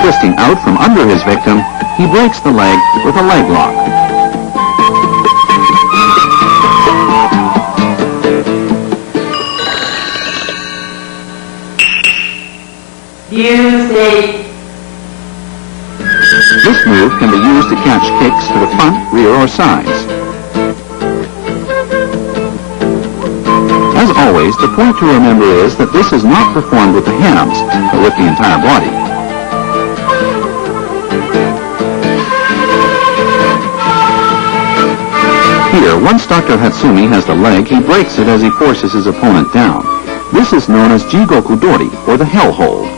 twisting out from under his victim, he breaks the leg with a leg lock. This move can be used to catch kicks to the front, rear, or sides. As always, the point to remember is that this is not performed with the hands, but with the entire body. Here, once Dr. Hatsumi has the leg, he breaks it as he forces his opponent down. This is known as Jigoku Dori, or the hell hold.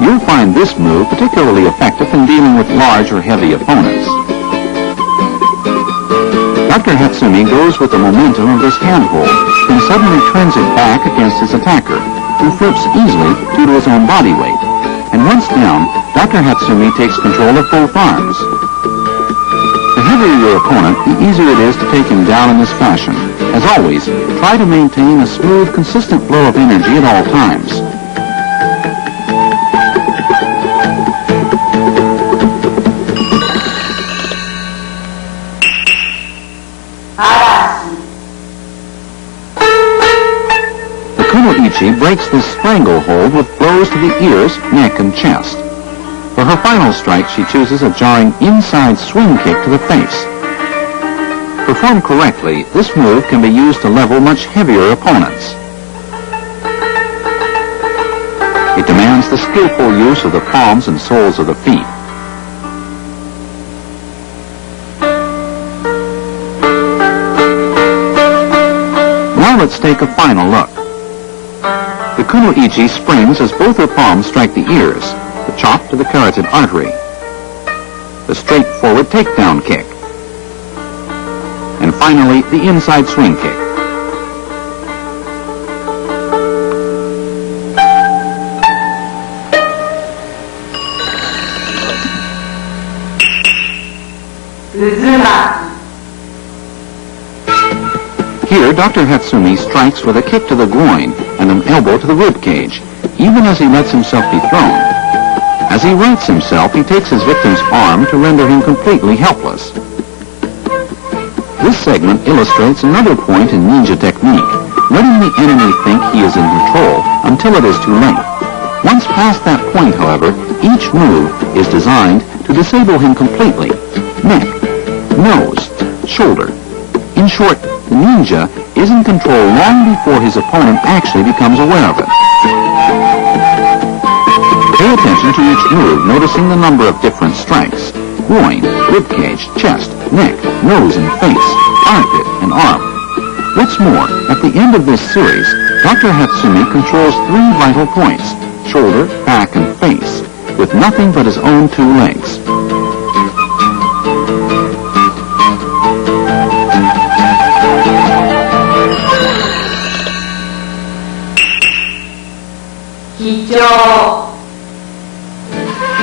You'll find this move particularly effective in dealing with large or heavy opponents. Dr. Hatsumi goes with the momentum of this handhold, then suddenly turns it back against his attacker, who flips easily due to his own body weight. And once down, Dr. Hatsumi takes control of both arms. The heavier your opponent, the easier it is to take him down in this fashion. As always, try to maintain a smooth, consistent flow of energy at all times. The kuno-ichi breaks this stranglehold with blows to the ears, neck, and chest. For her final strike, she chooses a jarring inside swing kick to the face. Performed correctly, this move can be used to level much heavier opponents. It demands the skillful use of the palms and soles of the feet. Now let's take a final look. The kuno-ichi springs as both her palms strike the ears, the chop to the carotid artery, the straightforward takedown kick, and finally the inside swing kick. Here, Dr. Hatsumi strikes with a kick to the groin and an elbow to the rib cage, even as he lets himself be thrown. As he rights himself, he takes his victim's arm to render him completely helpless. This segment illustrates another point in ninja technique, letting the enemy think he is in control until it is too late. Once past that point, however, each move is designed to disable him completely. Neck, nose, shoulder. In short, the ninja is in control long before his opponent actually becomes aware of it. Pay attention to each move, noticing the number of different strikes: groin, ribcage, chest, neck, nose and face, armpit, and arm. What's more, at the end of this series, Dr. Hatsumi controls 3 vital points: shoulder, back, and face, with nothing but his own 2 legs.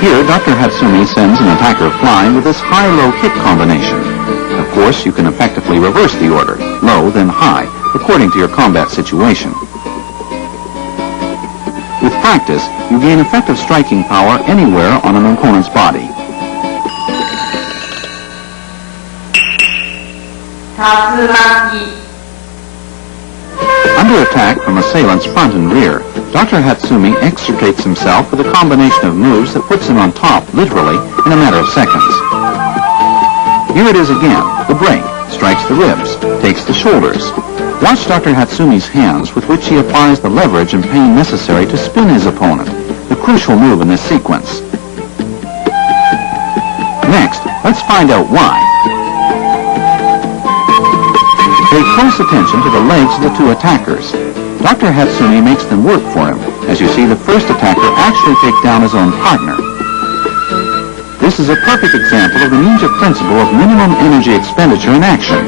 Here, Dr. Hatsumi sends an attacker flying with this high-low kick combination. Of course, you can effectively reverse the order, low, then high, according to your combat situation. With practice, you gain effective striking power anywhere on an opponent's body. Under attack from assailants front and rear, Dr. Hatsumi extricates himself with a combination of moves that puts him on top, literally, in a matter of seconds. Here it is again. The break strikes the ribs, takes the shoulders. Watch Dr. Hatsumi's hands, with which he applies the leverage and pain necessary to spin his opponent, the crucial move in this sequence. Next, let's find out why. Pay close attention to the legs of the 2 attackers. Dr. Hatsumi makes them work for him. As you see, the first attacker actually take down his own partner. This is a perfect example of the ninja principle of minimum energy expenditure in action.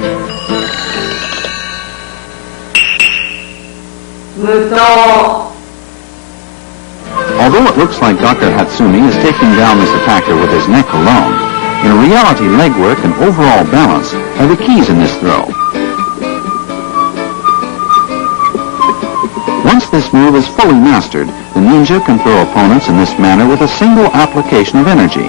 Although it looks like Dr. Hatsumi is taking down this attacker with his neck alone, in reality, leg work and overall balance are the keys in this throw. this move is fully mastered, the ninja can throw opponents in this manner with a single application of energy.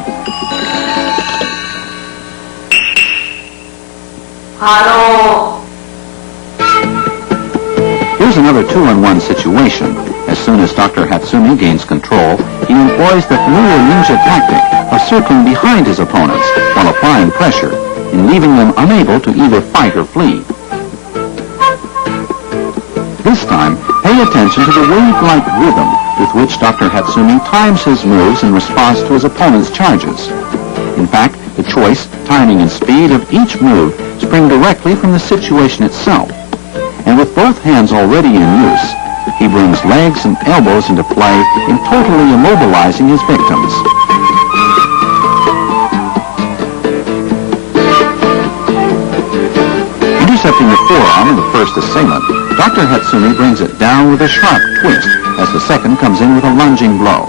Here's another two-in-one situation. As soon as Dr. Hatsumi gains control, he employs the familiar ninja tactic of circling behind his opponents while applying pressure and leaving them unable to either fight or flee. This time, pay attention to the wave-like rhythm with which Dr. Hatsumi times his moves in response to his opponent's charges. In fact, the choice, timing, and speed of each move spring directly from the situation itself. And with both hands already in use, he brings legs and elbows into play in totally immobilizing his victims. Intercepting the forearm of the first assailant, Dr. Hatsumi brings it down with a sharp twist as the second comes in with a lunging blow.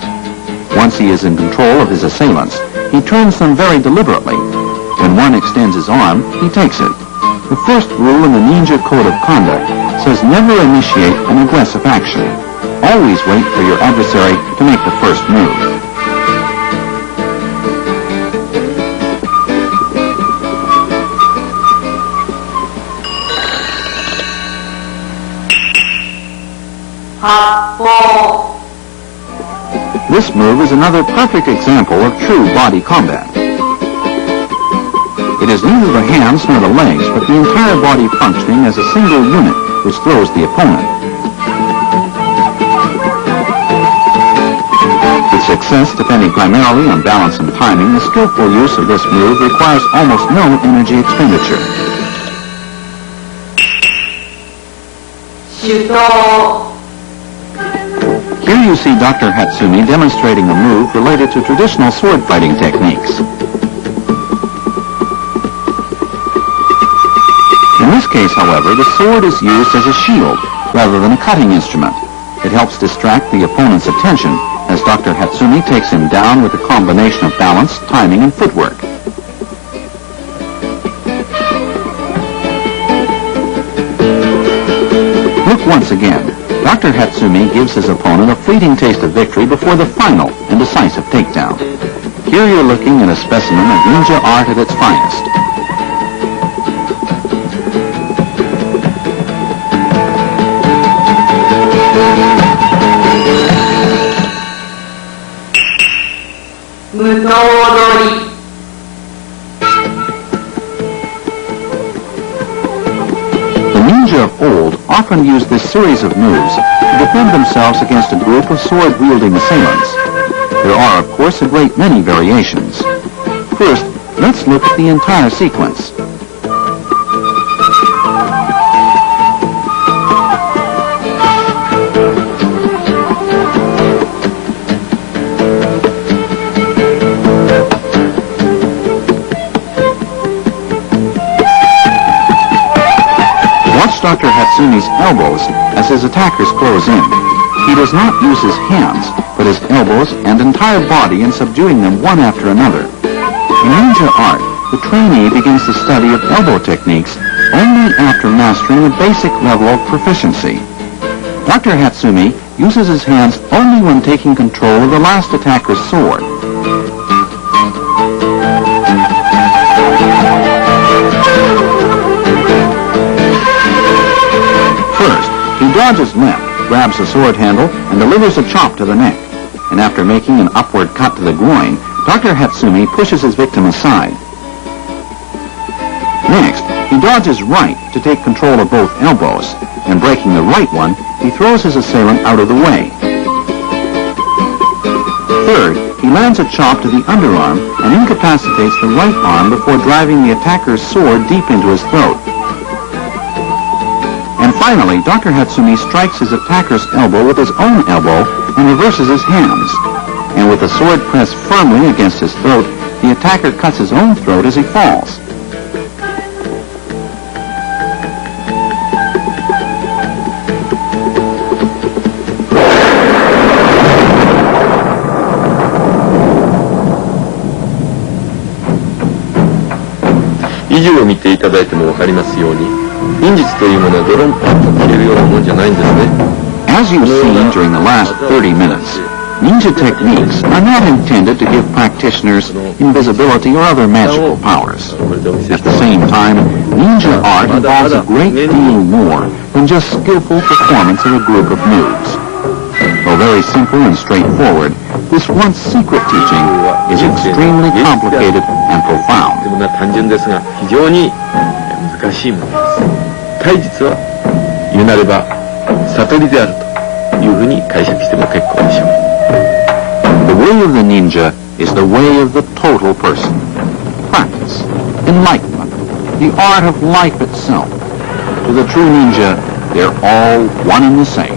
Once he is in control of his assailants, he turns them very deliberately. When one extends his arm, he takes it. The first rule in the ninja code of conduct says never initiate an aggressive action. Always wait for your adversary to make the first move. This move is another perfect example of true body combat. It is neither the hands nor the legs, but the entire body functioning as a single unit which throws the opponent. With success depending primarily on balance and timing, the skillful use of this move requires almost no energy expenditure. Here you see Dr. Hatsumi demonstrating a move related to traditional sword fighting techniques. In this case, however, the sword is used as a shield rather than a cutting instrument. It helps distract the opponent's attention as Dr. Hatsumi takes him down with a combination of balance, timing, and footwork. Look once again. Dr. Hatsumi gives his opponent a fleeting taste of victory before the final and decisive takedown. Here you're looking at a specimen of ninja art at its finest. The ninja of old often used this series of moves to defend themselves against a group of sword-wielding assailants. There are, of course, a great many variations. First, let's look at the entire sequence. Watch Dr. Hatsumi's elbows as his attackers close in. He does not use his hands, but his elbows and entire body in subduing them one after another. In ninja art, the trainee begins the study of elbow techniques only after mastering a basic level of proficiency. Dr. Hatsumi uses his hands only when taking control of the last attacker's sword. First, he dodges left, grabs the sword handle, and delivers a chop to the neck. And after making an upward cut to the groin, Dr. Hatsumi pushes his victim aside. Next, he dodges right to take control of both elbows, and breaking the right one, he throws his assailant out of the way. Third, he lands a chop to the underarm and incapacitates the right arm before driving the attacker's sword deep into his throat. And finally, Dr. Hatsumi strikes his attacker's elbow with his own elbow and reverses his hands. And with the sword pressed firmly against his throat, the attacker cuts his own throat as he falls.以上を見ていただいても分かりますように、忍術というものはドロンパンと切れるようなもんじゃないんですね。As you've seen during the last 30 minutes, ninja techniques are not intended to give practitioners invisibility or other magical powers. At the same time, ninja art involves a great deal more than just skillful performance of a group of moves. Though very simple and straightforward, this once secret teaching is extremely complicated and profound. 単純ですが非常に難しいものです。体術は言うなれば悟りであるというふうに解釈しても結構でしょう。The way of the ninja is the way of the total person. Practice, enlightenment, the art of life itself. To the true ninja, they're all one and the same.